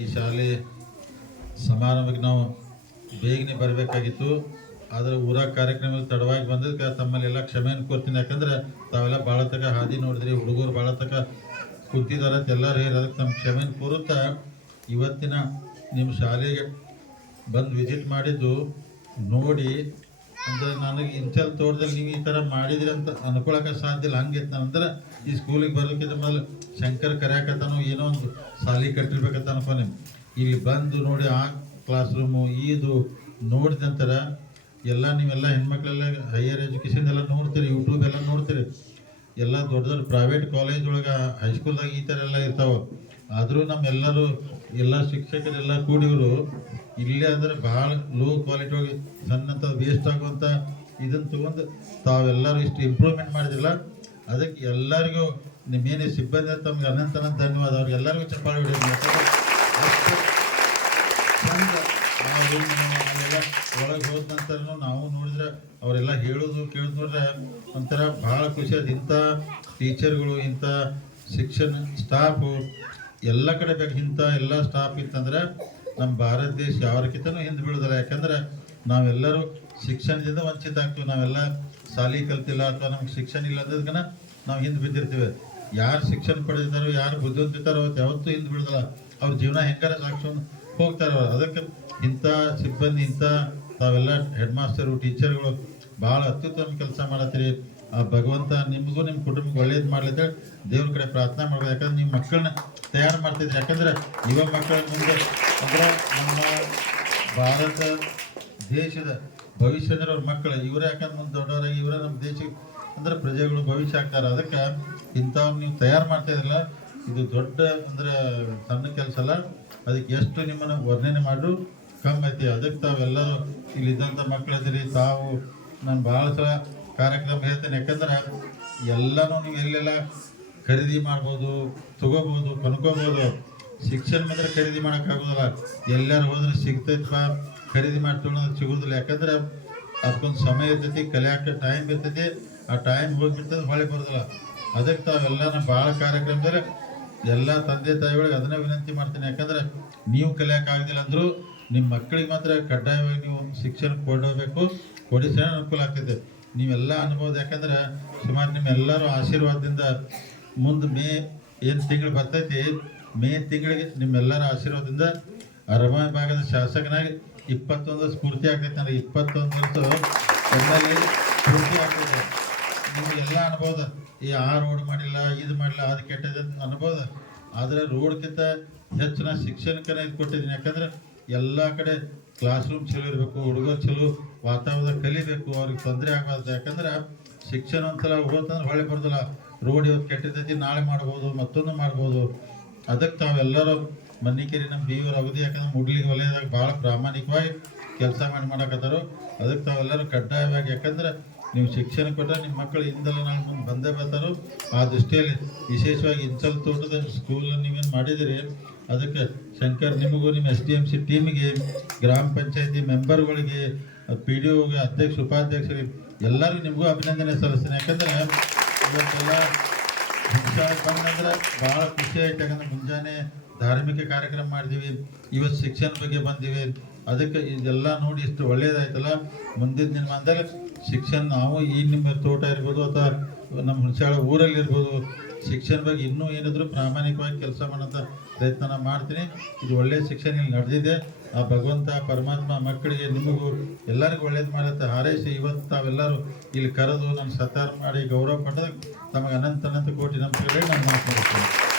ಈ ಶಾಲೆ ಸಮಾರಂಭಕ್ಕೆ ನಾವು ಬೇಗನೆ ಬರಬೇಕಾಗಿತ್ತು. ಆದರೆ ಊರ ಕಾರ್ಯಕ್ರಮ ತಡವಾಗಿ ಬಂದದಕ್ಕೆ ತಮ್ಮಲ್ಲೆಲ್ಲ ಕ್ಷಮೆಯನ್ನು ಕೋರ್ತೀನಿ. ಯಾಕಂದ್ರೆ ತಾವೆಲ್ಲ ಭಾಳ ತಕ ಹಾದಿ ನೋಡಿದ್ರಿ, ಹುಡುಗರು ಭಾಳ ತಕ ಕುಂತಿದಾರ ಅಂತ ಎಲ್ಲರೂ ಹೇಳಿ ಅದಕ್ಕೆ ತಮ್ಮ ಕ್ಷಮೆಯನ್ನು ಕೋರುತ್ತಾ ಇವತ್ತಿನ ನಿಮ್ಮ ಶಾಲೆಗೆ ಬಂದು ವಿಸಿಟ್ ಮಾಡಿದ್ದು ನೋಡಿ ಅಂದ್ರೆ ನನಗೆ ಇಂಚಲ್ ತೋಟದಲ್ಲಿ ನೀವು ಈ ಥರ ಮಾಡಿದ್ರಿ ಅಂತ ಅನ್ಕೊಳಕ್ಕೆ ಸಾಧ್ಯ ಇಲ್ಲ. ಹಂಗಿತ್ತು ನಂತರ ಈ ಸ್ಕೂಲಿಗೆ ಬರೋಕ್ಕಿಂತ ಮೊದಲು ಶಂಕರ್ ಕರೆಯಕತ್ತಾನೋ ಏನೋ ಒಂದು ಸಾಲಿ ಕಟ್ಟಿರ್ಬೇಕಂತ ಅನ್ಕೊಂಡೆ ಇಲ್ಲಿ ಬಂದು ನೋಡಿ ಆ ಕ್ಲಾಸ್ ರೂಮು ಇದು ನೋಡಿದ ನಂತರ ಎಲ್ಲ ನೀವೆಲ್ಲ ಹೆಣ್ಮಕ್ಳೆಲ್ಲ ಹೈಯರ್ ಎಜುಕೇಷನ್ ಎಲ್ಲ ನೋಡ್ತೀರಿ ಯೂಟ್ಯೂಬ್ ಎಲ್ಲ ನೋಡ್ತೀರಿ. ಎಲ್ಲ ದೊಡ್ಡ ದೊಡ್ಡ ಪ್ರೈವೇಟ್ ಕಾಲೇಜ್ ಒಳಗೆ ಹೈಸ್ಕೂಲ್ದಾಗ ಈ ಥರ ಎಲ್ಲ ಇರ್ತಾವೆ. ಆದರೂ ನಮ್ಮೆಲ್ಲರೂ ಎಲ್ಲ ಶಿಕ್ಷಕರೆಲ್ಲ ಕೂಡಿವರು, ಇಲ್ಲೇ ಅಂದ್ರೆ ಭಾಳ ಲೋ ಕ್ವಾಲಿಟಿ ಒಳಗೆ ಸಣ್ಣಂತ ವೇಸ್ಟ್ ಆಗುವಂಥ ಇದನ್ನು ತಗೊಂಡು ತಾವೆಲ್ಲರೂ ಇಷ್ಟು ಇಂಪ್ರೂವ್ಮೆಂಟ್ ಮಾಡಿದಿಲ್ಲ ಅದಕ್ಕೆ ಎಲ್ಲರಿಗೂ ನಿಮ್ಮೇನೇ ಸಿಬ್ಬಂದಿ ತಮ್ಗೆ ಅನಂತ ಅನಂತ ಧನ್ಯವಾದ. ಅವ್ರಿಗೆಲ್ಲರಿಗೂ ಚಪ್ಪಾಳೆ ಹೊಡೆಯೋದು ಒಳಗೆ ಹೋದ ನಂತರ ನಾವು ನೋಡಿದ್ರೆ ಅವರೆಲ್ಲ ಹೇಳೋದು ಕೇಳೋದು ನೋಡಿದ್ರೆ ಒಂಥರ ಭಾಳ ಖುಷಿ ಆಯ್ತು. ಇಂಥ ಟೀಚರ್ಗಳು, ಇಂಥ ಶಿಕ್ಷಣ ಸ್ಟಾಫು ಎಲ್ಲ ಕಡೆ ಬೇಕು. ಇಂಥ ಎಲ್ಲ ಸ್ಟಾಫ್ ಇತ್ತಂದ್ರೆ ನಮ್ಮ ಭಾರತ ದೇಶ ಯಾವ್ರಕ್ಕಿಂತನೂ ಹಿಂದೆ ಬೀಳೋದಿಲ್ಲ. ಯಾಕಂದ್ರೆ ನಾವೆಲ್ಲರೂ ಶಿಕ್ಷಣದಿಂದ ವಂಚಿತ ಆಗ್ತೀವಿ. ನಾವೆಲ್ಲ ಶಾಲಿ ಕಲ್ತಿಲ್ಲ ಅಥವಾ ನಮ್ಗೆ ಶಿಕ್ಷಣ ಇಲ್ಲ ಅನ್ನೋದಕ್ಕನ ನಾವು ಹಿಂದೆ ಬಿದ್ದಿರ್ತೀವಿ. ಯಾರು ಶಿಕ್ಷಣ ಪಡೆದಿದ್ದಾರೋ, ಯಾರು ಬುದ್ಧಿವಂತಿರ್ತಾರೋ ಅವತ್ತು ಯಾವತ್ತೂ ಹಿಂದೆ ಬೀಳೋದಿಲ್ಲ. ಅವ್ರ ಜೀವನ ಹೆಂಗಾರ ಸಾಕ್ಷ ಹೋಗ್ತಾರ. ಅದಕ್ಕೆ ಇಂಥ ಸಿಬ್ಬಂದಿ, ಇಂಥ ತಾವೆಲ್ಲ ಹೆಡ್ ಮಾಸ್ಟರು ಟೀಚರ್ಗಳು ಭಾಳ ಅತ್ಯುತ್ತಮ ಕೆಲಸ ಮಾಡತ್ತೀರಿ. ಆ ಭಗವಂತ ನಿಮಗೂ ನಿಮ್ಮ ಕುಟುಂಬಕ್ಕೆ ಒಳ್ಳೇದು ಮಾಡಲಿದ್ದೆ ದೇವ್ರ ಕಡೆ ಪ್ರಾರ್ಥನೆ ಮಾಡಬೇಕು. ಯಾಕಂದ್ರೆ ನಿಮ್ಮ ಮಕ್ಕಳನ್ನ ತಯಾರು ಮಾಡ್ತಿದ್ರಿ ಯಾಕಂದ್ರೆ ಯುವ ಮಕ್ಕಳ ಮುಂದೆ ಅಂದ್ರೆ ನಮ್ಮ ಭಾರತ ದೇಶದ ಭವಿಷ್ಯ ಅಂದ್ರೆ ಅವ್ರ ಮಕ್ಕಳು, ಇವರೇ ಯಾಕಂದ್ರೆ ಮುಂದೆ ದೊಡ್ಡವರಾಗಿ ಇವರೇ ನಮ್ಮ ದೇಶಕ್ಕೆ ಅಂದ್ರೆ ಪ್ರಜೆಗಳು ಭವಿಷ್ಯ ಆಗ್ತಾರೆ. ಅದಕ್ಕೆ ಇಂಥವ್ರು ನೀವು ತಯಾರು ಮಾಡ್ತಾ ಇದ್ರಲ್ಲ, ಇದು ದೊಡ್ಡ ಅಂದ್ರೆ ಸಣ್ಣ ಕೆಲಸ ಅಲ್ಲ. ಅದಕ್ಕೆ ಎಷ್ಟು ನಿಮ್ಮನ್ನು ವರ್ಣನೆ ಮಾಡ್ರು ಕಮ್ಮಿ ಐತಿ ಅದಕ್ಕೆ ತಾವೆಲ್ಲರೂ ಇಲ್ಲಿದ್ದಂಥ ಮಕ್ಕಳಿದ್ದೀರಿ. ತಾವು ನಾನು ಭಾಳ ಸಲ ಕಾರ್ಯಕ್ರಮ ಹೇಳ್ತೇನೆ. ಯಾಕಂದ್ರೆ ಎಲ್ಲನೂ ನೀವು ಎಲ್ಲೆಲ್ಲ ಖರೀದಿ ಮಾಡ್ಬೋದು, ತಗೋಬೋದು, ಕೊಂಡ್ಕೋಬೋದು. ಶಿಕ್ಷಣ ಮಾತ್ರ ಖರೀದಿ ಮಾಡೋಕ್ಕಾಗೋದಿಲ್ಲ. ಎಲ್ಲರೂ ಹೋದ್ರೆ ಸಿಗ್ತೈತಪ್ಪ. ಖರೀದಿ ಮಾಡಿ ಸಿಗೋದಿಲ್ಲ. ಯಾಕಂದ್ರೆ ಅದಕ್ಕೊಂದು ಸಮಯ ಇರ್ತೈತಿ ಕಲಿಯಾಕ ಟೈಮ್ ಇರ್ತೈತಿ. ಆ ಟೈಮ್ ಹೋಗಿರ್ತದೆ ಹೊಳೆ ಬರೋದಿಲ್ಲ. ಅದಕ್ಕೆ ತಾವೆಲ್ಲ ಭಾಳ ಕಾರ್ಯಕ್ರಮದಲ್ಲಿ ಎಲ್ಲ ತಂದೆ ತಾಯಿಗಳಿಗೆ ಅದನ್ನ ವಿನಂತಿ ಮಾಡ್ತೀನಿ. ಯಾಕಂದ್ರೆ ನೀವು ಕಲಿಯಕ್ಕಾಗದಿಲ್ಲ ಅಂದರೂ ನಿಮ್ಮ ಮಕ್ಕಳಿಗೆ ಮಾತ್ರ ಕಡ್ಡಾಯವಾಗಿ ನೀವು ಶಿಕ್ಷಣ ಕೊಡಬೇಕು. ಕೊಡಿಸಿದ್ರೆ ಅನುಕೂಲ ಆಗ್ತೈತೆ. ನೀವೆಲ್ಲ ಅನ್ಬೋದು ಯಾಕಂದ್ರೆ ಸುಮಾರು ನಿಮ್ಮೆಲ್ಲರೂ ಆಶೀರ್ವಾದದಿಂದ ಮುಂದೆ ಮೇ ಏನು ತಿಂಗಳು ಬರ್ತೈತಿ, ಮೇ ತಿಂಗಳಿಗೆ ನಿಮ್ಮೆಲ್ಲರ ಆಶೀರ್ವಾದದಿಂದ ಅರಮ ಭಾಗದ ಶಾಸಕನಾಗಿ ಇಪ್ಪತ್ತೊಂದು ಸ್ಫೂರ್ತಿ ಆಗ್ತೈತೆ ನನಗೆ ಇಪ್ಪತ್ತೊಂದು ಎಲ್ಲಲ್ಲಿ ಸ್ಫೂರ್ತಿ ಆಗ್ತೈತೆ. ನಿಮಗೆಲ್ಲ ಅನ್ಬೋದು ಈ ಆ ರೋಡ್ ಮಾಡಿಲ್ಲ, ಇದು ಮಾಡಿಲ್ಲ, ಅದು ಕೆಟ್ಟದ ಅನ್ಬೋದು ಆದರೆ ರೋಡ್ಗಿಂತ ಹೆಚ್ಚಿನ ಶಿಕ್ಷಣಕ್ಕೆ ಇದು ಕೊಟ್ಟಿದ್ದೀನಿ. ಯಾಕಂದ್ರೆ ಎಲ್ಲ ಕಡೆ ಕ್ಲಾಸ್ ರೂಮ್ ಚಲೋ ಇರಬೇಕು ಹುಡುಗರು ಚಲೋ ವಾತಾವರಣ ಕಲಿಬೇಕು, ಅವ್ರಿಗೆ ತೊಂದರೆ ಆಗಬಾರ್ದು. ಯಾಕಂದ್ರೆ ಶಿಕ್ಷಣ ಒಂದ್ಸಲ ಹೋಗ್ತಂದ್ರೆ ಹೊಳೆ ಬರೋದಿಲ್ಲ. ರೋಡ್ ಇವತ್ತು ಕೆಟ್ಟಿದ್ದೈತಿ ನಾಳೆ ಮಾಡ್ಬೋದು, ಮತ್ತೊಂದು ಮಾಡ್ಬೋದು. ಅದಕ್ಕೆ ತಾವೆಲ್ಲರೂ ಮನ್ನಿಕೇರಿ ನಮ್ಮ ಬಿ ಅವಧಿ, ಯಾಕಂದ್ರೆ ಮುಡ್ಲಿಗೆ ವಲಯದಾಗ ಭಾಳ ಪ್ರಾಮಾಣಿಕವಾಗಿ ಕೆಲಸ ಮಾಡಿ ಮಾಡಕತ್ತಾರೋ. ಅದಕ್ಕೆ ತಾವೆಲ್ಲರೂ ಕಡ್ಡಾಯವಾಗಿ, ಯಾಕಂದ್ರೆ ನೀವು ಶಿಕ್ಷಣ ಕೊಟ್ಟರೆ ನಿಮ್ಮ ಮಕ್ಕಳು ಹಿಂದೆಲ್ಲ ನಾವು ಮುಂದೆ ಬಂದೇ ಬರ್ತಾರೋ, ಆ ದೃಷ್ಟಿಯಲ್ಲಿ ವಿಶೇಷವಾಗಿ ಇಂಚಲ್ ತೋಟದ ಸ್ಕೂಲ್ ನೀವೇನು ಮಾಡಿದಿರಿ ಅದಕ್ಕೆ ಶಂಕರ್, ನಿಮಗೂ ನಿಮ್ಮ ಎಸ್ ಡಿ ಎಂ ಸಿ ಟೀಮಿಗೆ ಗ್ರಾಮ ಪಂಚಾಯತಿ ಮೆಂಬರ್ಗಳಿಗೆ ಪಿ ಡಿ ಒಗೆ ಅಧ್ಯಕ್ಷ, ಉಪಾಧ್ಯಕ್ಷರಿಗೆ ಎಲ್ಲರಿಗೂ ನಿಮಗೂ ಅಭಿನಂದನೆ ಸಲ್ಲಿಸ್ತೀನಿ. ಯಾಕಂದರೆ ಇವತ್ತೆಲ್ಲ ಶಿಕ್ಷಣ ಬಂದಂದ್ರೆ ಭಾಳ ಖುಷಿ ಆಯ್ತು. ಯಾಕಂದ್ರೆ ಮುಂಜಾನೆ ಧಾರ್ಮಿಕ ಕಾರ್ಯಕ್ರಮ ಮಾಡಿದ್ದೀವಿ ಇವತ್ತು ಶಿಕ್ಷಣ ಬಗ್ಗೆ ಬಂದೀವಿ. ಅದಕ್ಕೆ ಇದೆಲ್ಲ ನೋಡಿ ಇಷ್ಟು ಒಳ್ಳೆಯದಾಯ್ತಲ್ಲ ಮುಂದಿನ ದಿನಮಾನದಲ್ಲಿ ಶಿಕ್ಷಣ ನಾವು ಈ ನಿಮ್ಮ ತೋಟ ಇರ್ಬೋದು ಅಥವಾ ನಮ್ಮ ಹುಣಸಾಳ ಊರಲ್ಲಿ ಇರ್ಬೋದು ಶಿಕ್ಷಣ ಬಗ್ಗೆ ಇನ್ನೂ ಏನಾದರೂ ಪ್ರಾಮಾಣಿಕವಾಗಿ ಕೆಲಸ ಮಾಡೋಂಥ ಪ್ರಯತ್ನ ಮಾಡ್ತೀನಿ. ಇದು ಒಳ್ಳೆಯ ಶಿಕ್ಷಣ ಇಲ್ಲಿ ನಡೆದಿದೆ. ಆ ಭಗವಂತ, ಪರಮಾತ್ಮ ಮಕ್ಕಳಿಗೆ ನಿಮಗೂ ಎಲ್ಲರಿಗೂ ಒಳ್ಳೇದು ಮಾಡುತ್ತೆ. ಹಾರೈಸಿ ಇವತ್ತು ತಾವೆಲ್ಲರೂ ಇಲ್ಲಿ ಕರೆದು ನಾನು ಸತ್ತಾರ ಮಾಡಿ ಗೌರವ ಪಡೆದ ತಮಗೆ ಅನಂತ ಅನಂತ ಕೋಟಿ ನಮಸ್ಕಾರಗಳು ನಾನು ಮಾತನಾಡ್ತೀನಿ